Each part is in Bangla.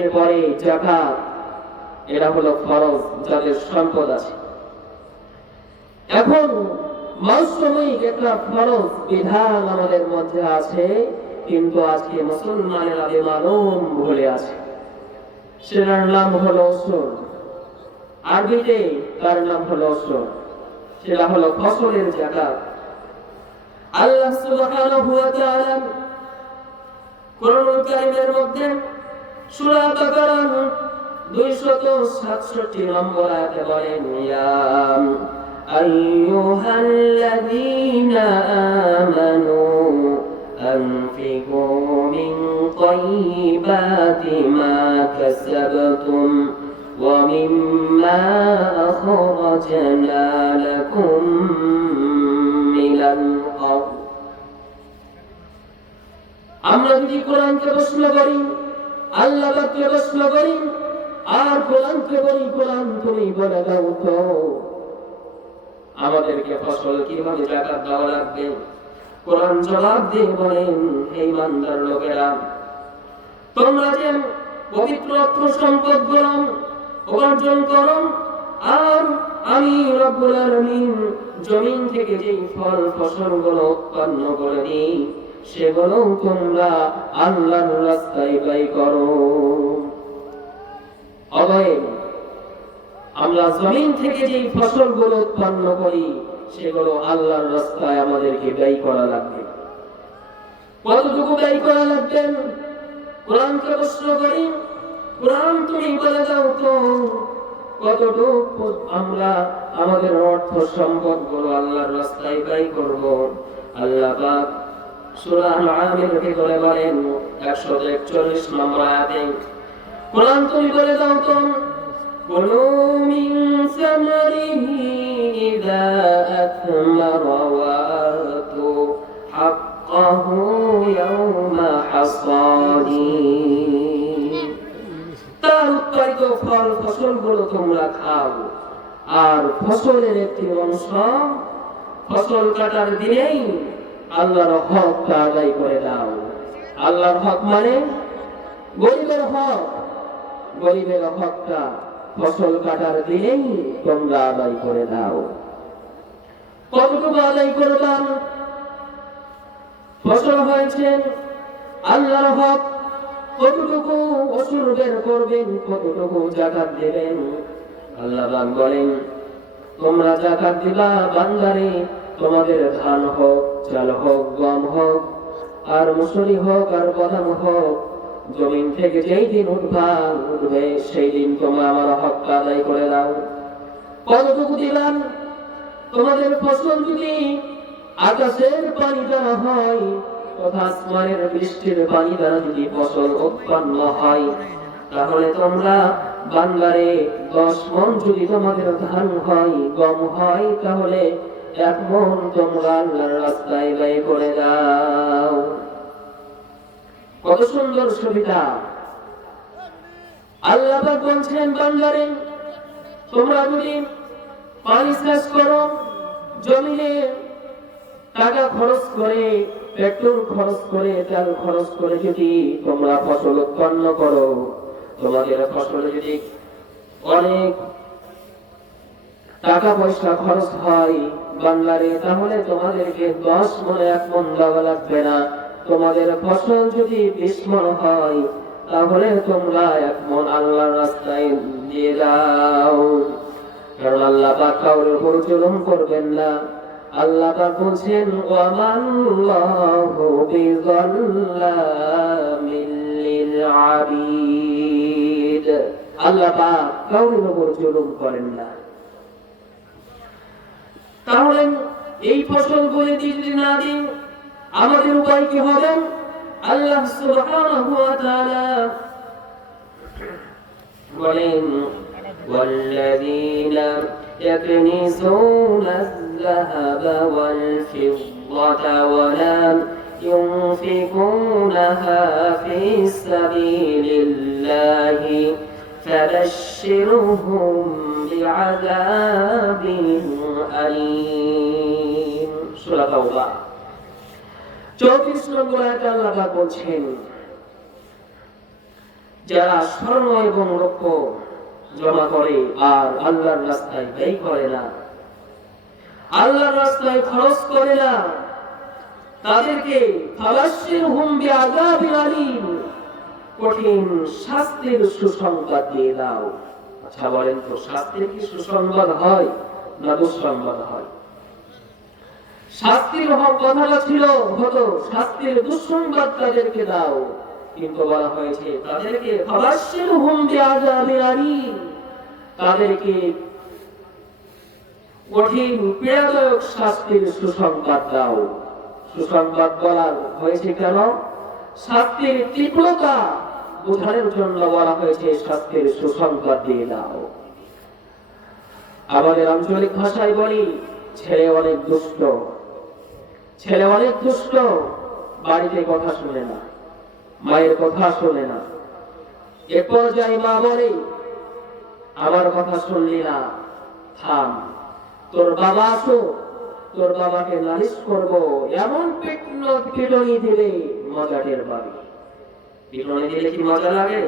এরপরে জাকাত এরা হলো ফরজ, যাদের সম্পদ আছে। এখন মৌসুমিক একটা ফরজ বিধান আমাদের মধ্যে আছে, কিন্তু আজকে মুসলমানেরা বেমালুম ভুলে আছে। সেটার নাম হলো অসুর। আরবিতে তার নাম হলো অসুর। সেটা হলো ফসলের জাকাত। আল্লাহ সুবহানাহু ওয়া তাআলা কোরআনুল কারীমের মধ্যে সূরা বাকারার 267 নম্বর আয়াতে বলেন ইয়া আইয়ুহাল্লাযীনা আমানু أنفقوا من طيبات ما كسبتم ومما أخرجنا لكم من الأرض আমরা যদি কোরআনকে প্রশ্ন করি আল্লাহ প্রশ্ন করি আর কোরআনকে বলি কোরআন তুমি বলে দাও তো। আমাদেরকে ফসল কীভাবে জাকাত দেওয়া লাগবে? কোরআন জবাব দিয়ে বলেন, হে ইমানদার লোকেরা, তোমরা যে পবিত্র অর্থ সম্পদ গরম উপার্জন করো, আর আমি রব্বুল আলামিন জমিন থেকে যেই ফল ফসলগুলো উৎপন্ন করে দিই সেগুলো তোমরা আল্লাহর রাস্তায় ব্যয় করো। অবৈধ আমরা জমিন থেকে যেই ফসলগুলো উৎপন্ন করি, সেগুলো আল্লাহর রাস্তায় আমাদেরকে ব্যয় করা লাগবে। কতটুকু ব্যয় করা লাগবে? কোরআনকে প্রশ্ন করি, কোরআন তুমি বলে দাও তো, কতটুকু আমরা আমাদের অর্থ সম্পদগুলো আল্লাহর রাস্তায় ব্যয় করব? আল্লাহ পাক সুরাহুল আমিন ভিতরে বলেন 141 নম্বর আয়াতে, কোরআন তুমি বলে দাও তো, কুলু মিন সামরিহি ইদা আথমারা ওয়া তু হাক্কাহু ইয়াওমা হাসাদি তার উৎপাদিত ফল, ফসলগুলো তোমরা খাও, আর ফসলের একটি অংশ ফসল কাটার দিনেই আল্লাহর হকটা আদায় করে দাও আল্লাহর হক মানে গরিবের হক। গরিবের হকটা ফসল কাটার দিনেই তোমরা আদায় করে দাও কতটুকু আদায় করলাম? ফসল হয়েছে, আল্লাহর হক। কতটুকু অসুর বের করবেন, কতটুকু জাকাত দেবেন? আল্লাহ বলেন, তোমরা জাকাত দিবা বান্দারে, তোমাদের ধান হোক চাল হোক, গম হোক, আর মুসুরি হোক, আর বাদাম হোক, জমিন থেকে যেই দিন উঠবা, উঠবে সেই দিন তোমরা আমার হকটা আদায় করে দাও। কতটুকু দিলাম, তোমাদের ফসল যদি আকাশের পানি দ্বারা হয়, তথা আসমানের বৃষ্টির পানি দ্বারা যদি ফসল উৎপন্ন হয়, তাহলে তোমরা বাংলারে দশ মন যদি তোমাদের ধান হয়, গম হয়, তাহলে এক মন তোমরা আল্লাহর রাস্তায় ব্যয় করে দাও কত সুন্দর সুবিধা আল্লাহ বলছেন বাংলারে তোমরা যদি পানি চাষ করো, জমিনে টাকা খরচ করে, পেট্রোল খরচ করে, তেল খরচ করে যদি তোমরা ফসল উৎপন্ন করো, তোমাদের ফসলে যদি অনেক টাকা পয়সা খরচ হয় বাংলারে, তাহলে তোমাদেরকে দশ মনে এক মন দেওয়া লাগবে না। তোমাদের ফসল যদি বিশ মন হয়, তাহলে তোমরা এক মন আল্লাহর রাস্তায় দিয়ে দাও। কারণ আল্লাহ পাক কাউরের উপর করবেন না। আল্লাহ পাক বলছেন, ওয়ামাল্লাহু বিযাল্লামিল আল্লাহ পাক কাউরের উপর জুলুম করেন না। তাহলে এই ফসলগুলি যদি না দিন আমাদের উপায় কি হবে আল্লাহ সুবহানাহু ওয়া তাআলা বলেন والذين يكنزون الذهب والفضة ولا ينفقونها في سبيل الله فبشرهم بعذاب আলিম। সূরা নম্বর আল্লাহ বলছেন, যারা স্বর্ণ এবং রৌপ্য জমা করে আর আল্লাহর রাস্তায় ব্যয় করে না, আল্লাহর রাস্তায় খরচ করে না, তাদেরকে ফালাশির হুম বিআযাবিল আলিম, কঠিন শাস্তির সুসংবাদ দিয়ে দাও। আচ্ছা বলেন তো, শাস্তির কি সুসংবাদ হয়? তাদেরকে দাও। কিন্তু বলা হয়েছে, তাদেরকে কঠিন শাস্তির সুসংবাদ দাও। সুসংবাদ বলার হয়েছে কেন? শাস্তির তীব্রতা বোঝানোর জন্য বলা হয়েছে, শাস্তির সুসংবাদ দিয়ে দাও। আমাদের আঞ্চলিক ভাষায় বলি, ছেলে অনেক দুষ্ট। ছেলে অনেক দুষ্ট, বাড়িতে কথা শুনে না, মায়ের কথা শুনে না। এ পর্যায়ে মা বলে, আমার কথা শুনলি না, থাম। তোর বাবা আসো, তোর বাবাকে নালিশ করব। এমন পিটন দিলে মজা টের পাবি। পিটনি দিলে কি মজা লাগে?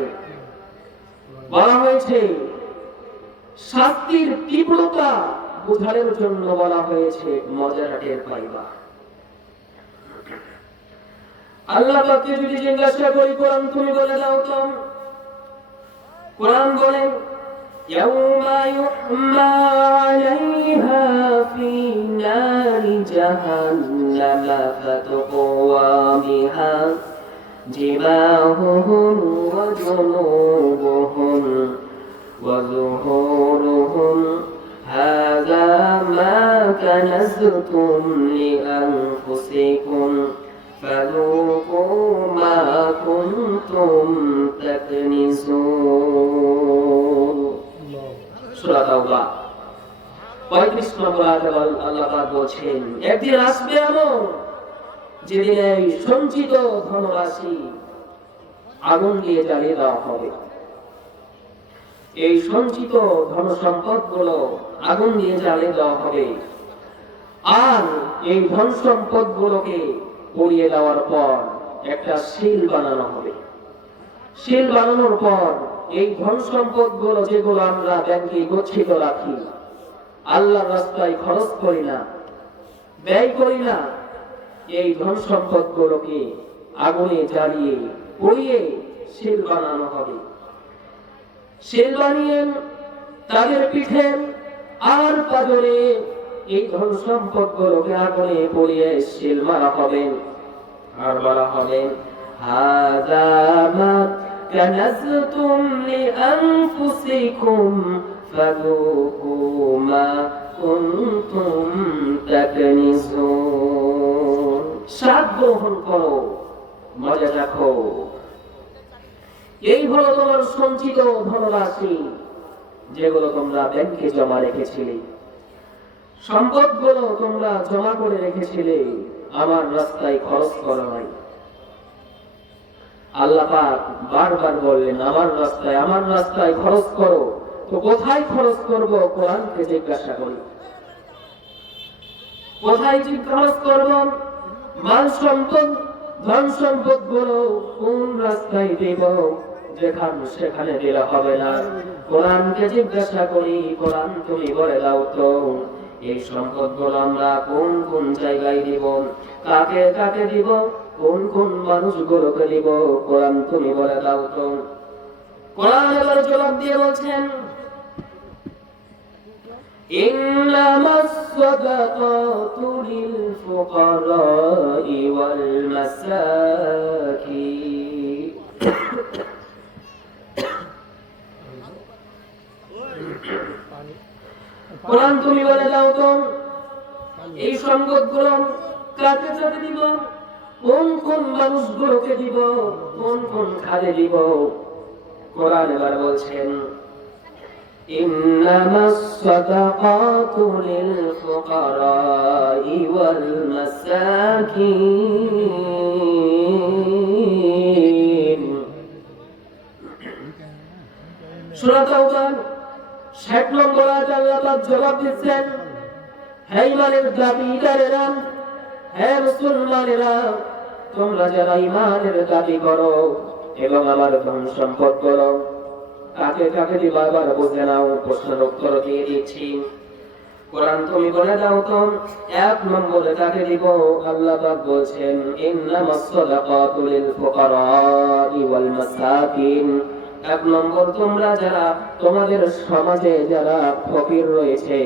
বলা হয়েছে শাস্তির তীব্রতা বোঝানোর জন্য বলা হয়েছে মজাটা টের পাইবা আল্লাহ পাককে যদি জিজ্ঞাসা করি কোরআন তুমি বলে দাও তো কোরআন বলেন يوم يحمى عليها في نار جهنم فتقوى بها جباههم وجنوبهم وظهورهم هذا ما كنزتم لأنفسكم فذوقوا ما كنتم تكنزون সূরা তাওবা 35 নম্বর আয়াতে আল্লাহ পাক বলছেন একদিন আসবে এমন যেদিন এই সঞ্চিত ধনরাশি আগুন দিয়ে জ্বালিয়ে দেওয়া হবে এই সঞ্চিত ধন সম্পদগুলো আগুন দিয়ে জ্বালিয়ে দেওয়া হবে। আর এই ধন সম্পদ গুলোকে পড়িয়ে দেওয়ার পর একটা শিল বানানো হবে। শিল বানানোর পর এই ধন সম্পদগুলো যেগুলো আমরা ব্যাংকে গচ্ছিত রাখি, আল্লাহর রাস্তায় খরচ করি না, ব্যয় করি না, এই ধন সম্পদ গুলোকে আগুনে জ্বালিয়ে পুড়িয়ে শিল বানানো হবে। শিল বানিয়ে তাদের পিঠে আর পাজরে এই ধন সম্পদ গুলোকে আগুনে পুড়িয়ে শিল মারা হবে আর বলা হবে হাদা মা كنزتم لأنفسكم فذوقوا ما كنتم تكنزون স্বাদ গ্রহণ করো মজা রাখো এই হলো তোমার সঞ্চিত ধনরাশি, যেগুলো তোমরা ব্যাংকে জমা রেখেছিলে। সম্পদগুলো তোমরা জমা করে রেখেছিলে, আমার রাস্তায় খরচ করো নাই। আল্লাহ বারবার বললেন, আমার রাস্তায় আমার রাস্তায় খরচ করো। তো কোথায় খরচ করব? কোরআনকে জিজ্ঞাসা করি। কোথায় খরচ করব? মাল সম্পদ, ধন সম্পদগুলো কোন রাস্তায় দেব? যেখান সেখানে দিলে হবে না কোরআনকে জিজ্ঞাসা করি কোরআন তুমি বলে দাও তো এই সম্পদ গুলো আমরা কোন কোন জায়গায় দিব কাকে কাকে দিব কোন কোন মানুষগুলোকে দিব কোরআন তুমি বলে দাও তো কোরআন এবার জবাব দিয়ে বলছেন إنما الصدقات للفقراء والمساكين কোরআন তুমি বলে দাও তো এই সম্পদ গুলো কাকে কাকে দিব কোন কোন মানুষগুলোকে দিব কোন কোন খাদে দিব কোরআন এবার বলছেন إنما الصدقات للفقراء والمساكين সূরা তাওবার 60 নম্বর আল্লাহ জবাব দিচ্ছেন, হে ইমানের দাবিদারেরা হে মুসলমানেরা, তোমরা যারা ইমানের দাবি করো এবং আমার ধন সম্পদগুলো কাকে কাকে দিবা এবার বুঝে নাও, প্রশ্নের উত্তর দিয়ে দিচ্ছি। কোরআন তুমি বলে দাও তো, এক নম্বরে কাকে দিব? আল্লাহ পাক বলছেন, ইন্নামাস সাদাকাতু লিল ফুকারাই ওয়াল মাসাকিন। এক নম্বর তোমরা যারা, তোমাদের সমাজে যারা ফকির রয়েছে,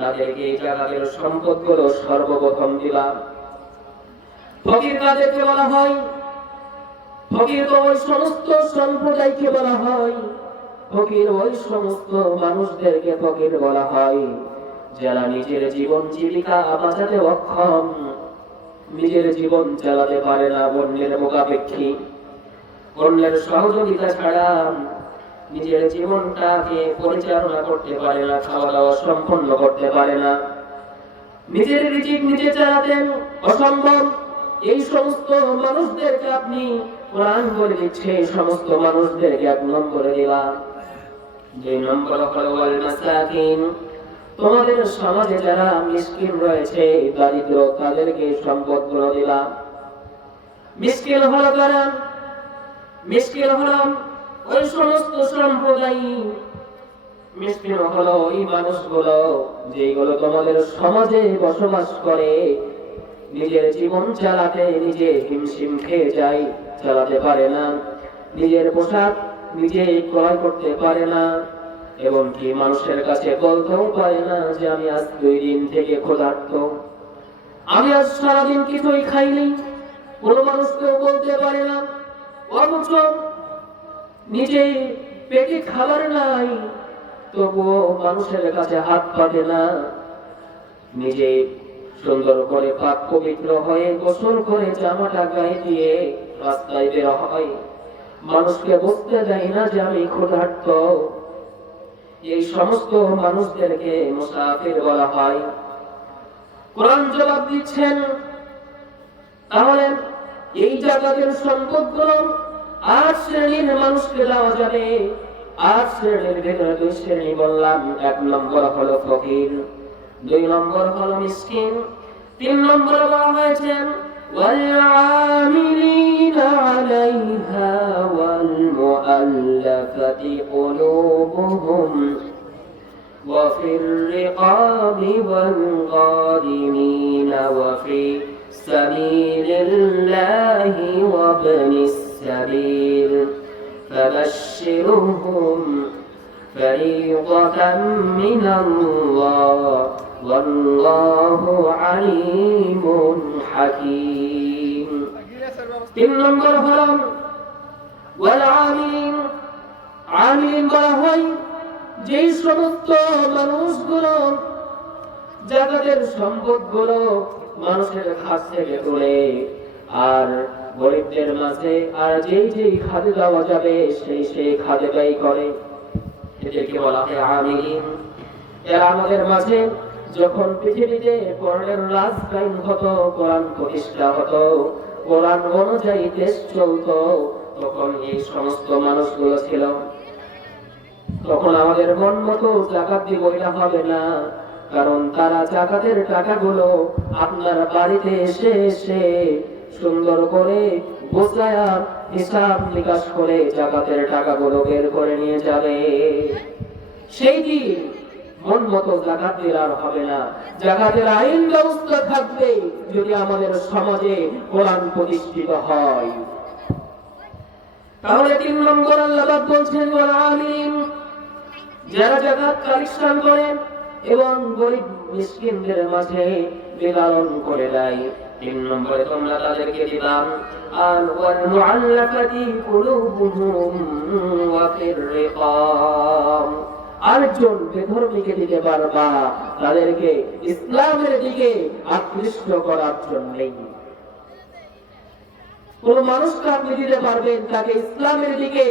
তাদেরকে এই জাকাতের সম্পদগুলো সর্বপ্রথম দিবা। ফকির কাদেরকে বলা হয়, ফকির তো ওই সমস্ত সম্প্রদায়কে বলা হয়, ফকির ওই সমস্ত মানুষদেরকে ফকির বলা হয়, যারা নিজের জীবন জীবিকা বাঁচাতে অক্ষম, নিজের জীবন চালাতে পারে না অন্যের মোকাপেক্ষী অন্যের সহযোগিতা ছাড়া নিজের জীবনটাকে পরিচালনা করতে পারে না খাওয়া দাওয়া সম্পন্ন করতে পারে না। নিজের রিজিক নিজে চালাতেন অসম্ভব। এই সমস্ত মানুষদেরকে আপনি কোরআন করে দিচ্ছে, এই সমস্ত মানুষদেরকে এক নম্বরে দিবা দুই নম্বর হলো মাসাকিন। তোমাদের সমাজে যারা মিসকিন রয়েছে, দারিদ্র, তাদেরকে সম্পদগুলো দিবা মিসকিন হলো কারা? মিসকিন হলো ওই সমস্ত সম্প্রদায় মিসকিন হলো ওই মানুষগুলো যেগুলো তোমাদের সমাজে বসবাস করে। নিজের জীবন চালাতে নিজে হিমশিম খেয়ে যায়, চালাতে পারে না। নিজের পোশাক নিজে ক্রয় করতে পারে না। এবং কি মানুষের কাছে বলতেও পারে না যে আমি আজ দুই দিন থেকে ক্ষুধার্ত। আমি আজ সারাদিন কিছুই খাইনি। কোনো মানুষকেও বলতে পারে না অথচ পেটে খাবার নাই, তবুও মানুষের কাছে হাত পাতে না। নিজে সুন্দর করে পাক পবিত্র হয়ে গোসল করে জামাটা গায়ে দিয়ে রাস্তায় বের হয়। মানুষকে বুঝতে দেয় না যে আমি ক্ষুধার্ত। এই সমস্ত মানুষদেরকে মুসাফির বলা হয়। কোরআন জবাব দিচ্ছেন, তাহলে এই জায়গাদের সম্পদগুলো আট শ্রেণীর মানুষকে দেওয়া যাবে আট শ্রেণীর ভেতরে দুই শ্রেণী বললাম এক নম্বর হলো ফকির দুই নম্বর হলো মিসকিন তিন নম্বর বলা হয়েছে والعاملين عليها والمؤلفة قلوبهم وفي الرقاب والغارمين وفي سبيل الله وابن السبيل فبشرهم فريضة من الله والله عليم حكيم তিন নম্বর হল ওয়ালামিন আমিন বলা হয় যেই সমস্ত মানুষগুলো জাগাতের সম্পদগুলো মানুষের কাছ থেকে তোলে আর গরিবদের মাঝে আর যেই যেই খাদে দেওয়া যাবে, সেই সেই খাদে ব্যয় করে। এদেরকে বলা হয় আমিন। এরা আমাদের মাঝে যখন পৃথিবীতে কোরআনের হতো, কোরআন প্রতিষ্ঠা হতো, কোরআন অনুযায়ী দেশ চলতো, তখন এই সমস্ত মানুষগুলো ছিল। তখন আমাদের মন মতো জাকাত দিব এটা হবে না। কারণ তারা জাকাতের টাকাগুলো আপনার বাড়িতে এসে এসে সুন্দর করে বোঝায়া হিসাব নিকাশ করে টাকাগুলো বের করে নিয়ে যাবে। সেই মন মতো জাকাত হবে না। জাকাতের আইন ব্যবস্থা থাকবে যদি আমাদের সমাজে কোরআন প্রতিষ্ঠিত হয়। তাহলে তিন নম্বর আল্লাহ বলছেন যারা জাকাত কালেকশন করেন এবং গরিব মিসকিনদের মাঝে বিতরণ করে দেয়। তিন নম্বরে তোমরা তাদেরকে দিলাম আরেকজন বেধর্মীকে দিতে পারবা তাদেরকে ইসলামের দিকে আকৃষ্ট করার জন্যই। কোন মানুষকে আপনি দিতে পারবেন তাকে ইসলামের দিকে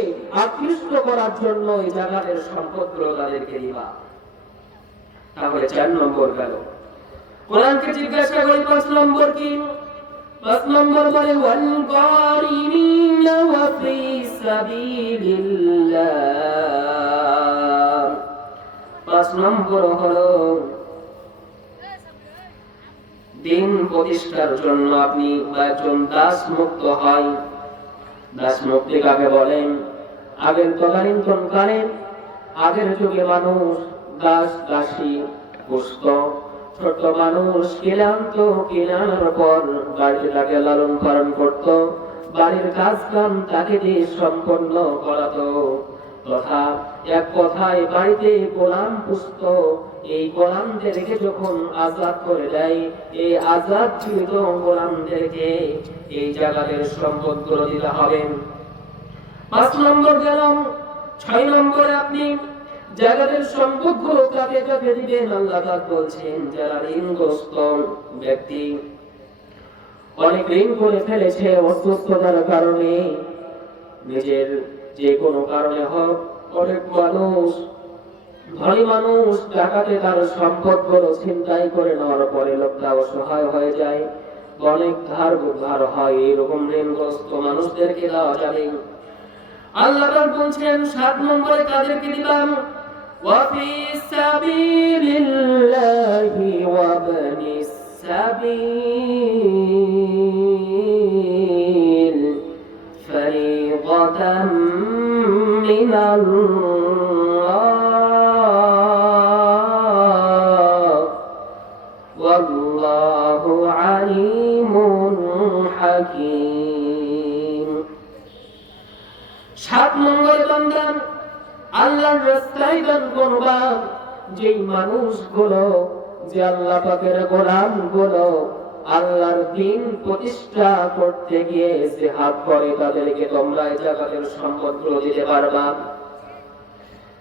আকৃষ্ট করার জন্য এই জাগাতের সম্পদগুলো তাদেরকে দিবা। তাহলে চার নম্বর গেল। কোরআনকে জিজ্ঞাসা করি, পাঁচ নম্বর কি? পাঁচ নম্বর বলে, ওয়াল ওয়া ফি সাবিলিল্লাহ। পাঁচ নম্বর হলো, দিন প্রতিষ্ঠার জন্য আপনি একজন দাস মুক্ত হয়। দাস মুক্তি কাকে বলেন? আগের তদানীন্তন কালে আগের যুগে মানুষ দাস দাসী পুষ্ট ছোট মানুষ কিনে আনতো পর বাড়িতে লালন পালন করত। বাড়ির কাজ কাম তাকে দিয়ে সম্পন্ন করাতো। তথা এক কথায় বাড়িতে গোলাম এই যখন আজাদ করে দেয়, এই আজাদ গোলামদেরকে এই জায়গাদের সম্পদ করে দিতে পাঁচ নম্বর গেলাম, ছয় নম্বরে আপনি জায়গাদের সম্পদগুলো কাকে কাকে দিবেন, আল্লাহ বলছেন, যারা ঋণগ্রস্ত ব্যক্তি অনেক ঋণ করে ফেলেছে অসুস্থতার কারণে, নিজের যে কোনো কারণে হোক, অনেক মানুষ ধনী মানুষ টাকাতে তার সম্পদগুলো ছিনতাই করে নেওয়ার পরে লোকটা অসহায় হয়ে যায়। অনেক ধার ধার হয়, এরকম ঋণগ্রস্ত মানুষদেরকে দেওয়া যাবে। আল্লাহ বলছেন, সাত নম্বরে কাদেরকে দিলাম? وفي سبيل الله وابن السبيل فريضة من الله মানুষগুলো, যে আল্লাহ পাকের গোলামগুলো আল্লাহর দিন প্রতিষ্ঠা করতে গিয়ে যে হাত করে, তাদেরকে তোমরা এই সম্পদগুলো দিতে পারবা।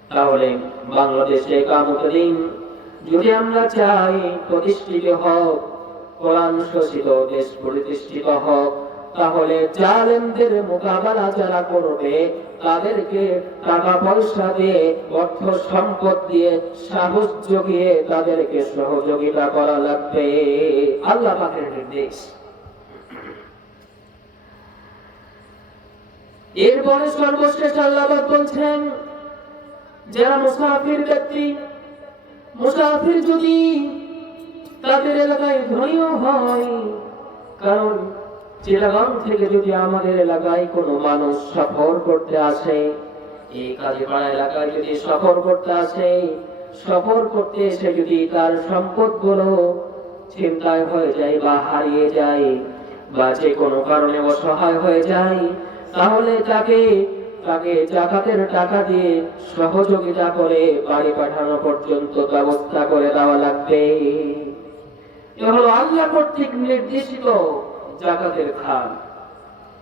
তাহলে বাংলাদেশে কামত দিন, যদি আমরা চাই প্রতিষ্ঠিত হোক, কোরআন শোষিত দেশ প্রতিষ্ঠিত হোক তাহলে জালেমদের মোকাবেলা যারা করবে, তাদেরকে টাকা পয়সা দিয়ে, অর্থ সম্পদ দিয়ে সাহস জগিয়ে তাদেরকে সহযোগিতা করা লাগবে। আল্লাহ পাকের নির্দেশ। এরপরে সর্বশেষ আল্লাহ বলছেন, যারা মুসাফির ব্যক্তি, মুসাফির যদি তাদের এলাকায় ধনীও হয়, কারণ চিটাগাং থেকে যদি আমাদের এলাকায় কোনো মানুষ সফর করতে আসে, এই কাজীপাড়া এলাকায় যদি সফর করতে আসে, সফর করতে এসে যদি তার সম্পদগুলো চিন্তায় হয়ে যায় বা হারিয়ে যায় বা যে কোনো কারণে অসহায় হয়ে যায়, তাহলে তাকে তাকে জাকাতের টাকা দিয়ে সহযোগিতা করে বাড়ি পাঠানো পর্যন্ত ব্যবস্থা করে দেওয়া লাগবে। এ হলো আল্লাহ কর্তৃক নির্দেশিত জাকাতের খান।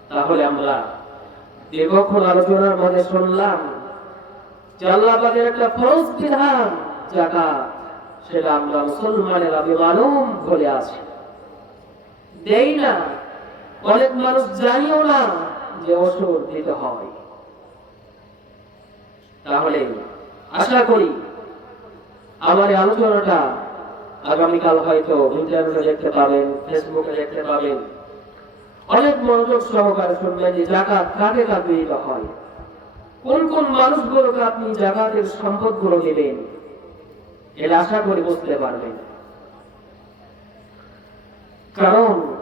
তাহলে আমরা দীর্ঘক্ষণ আলোচনার মধ্যে শুনলাম আল্লাহ একটা ফরজ বিধান, জাকাত, সেটা আমরা মুসলমানের আমি মালুম বলে আছি। দেই না, অনেক মানুষ জানিও না যে ওষুধ দিতে হয়। তাহলে আশা করি আমার আলোচনাটা আগামীকাল হয়তো ইন্টারনেটে দেখতে পাবেন ফেসবুকে দেখতে পাবেন অনেক মনোযোগ সহকারে শুনবেন যে জাকাত কাকে কাকে হয়। কোন কোন মানুষগুলোকে আপনি জাকাতের সম্পদগুলো দেবেন, এর আশা করে বুঝতে পারবেন। কারণ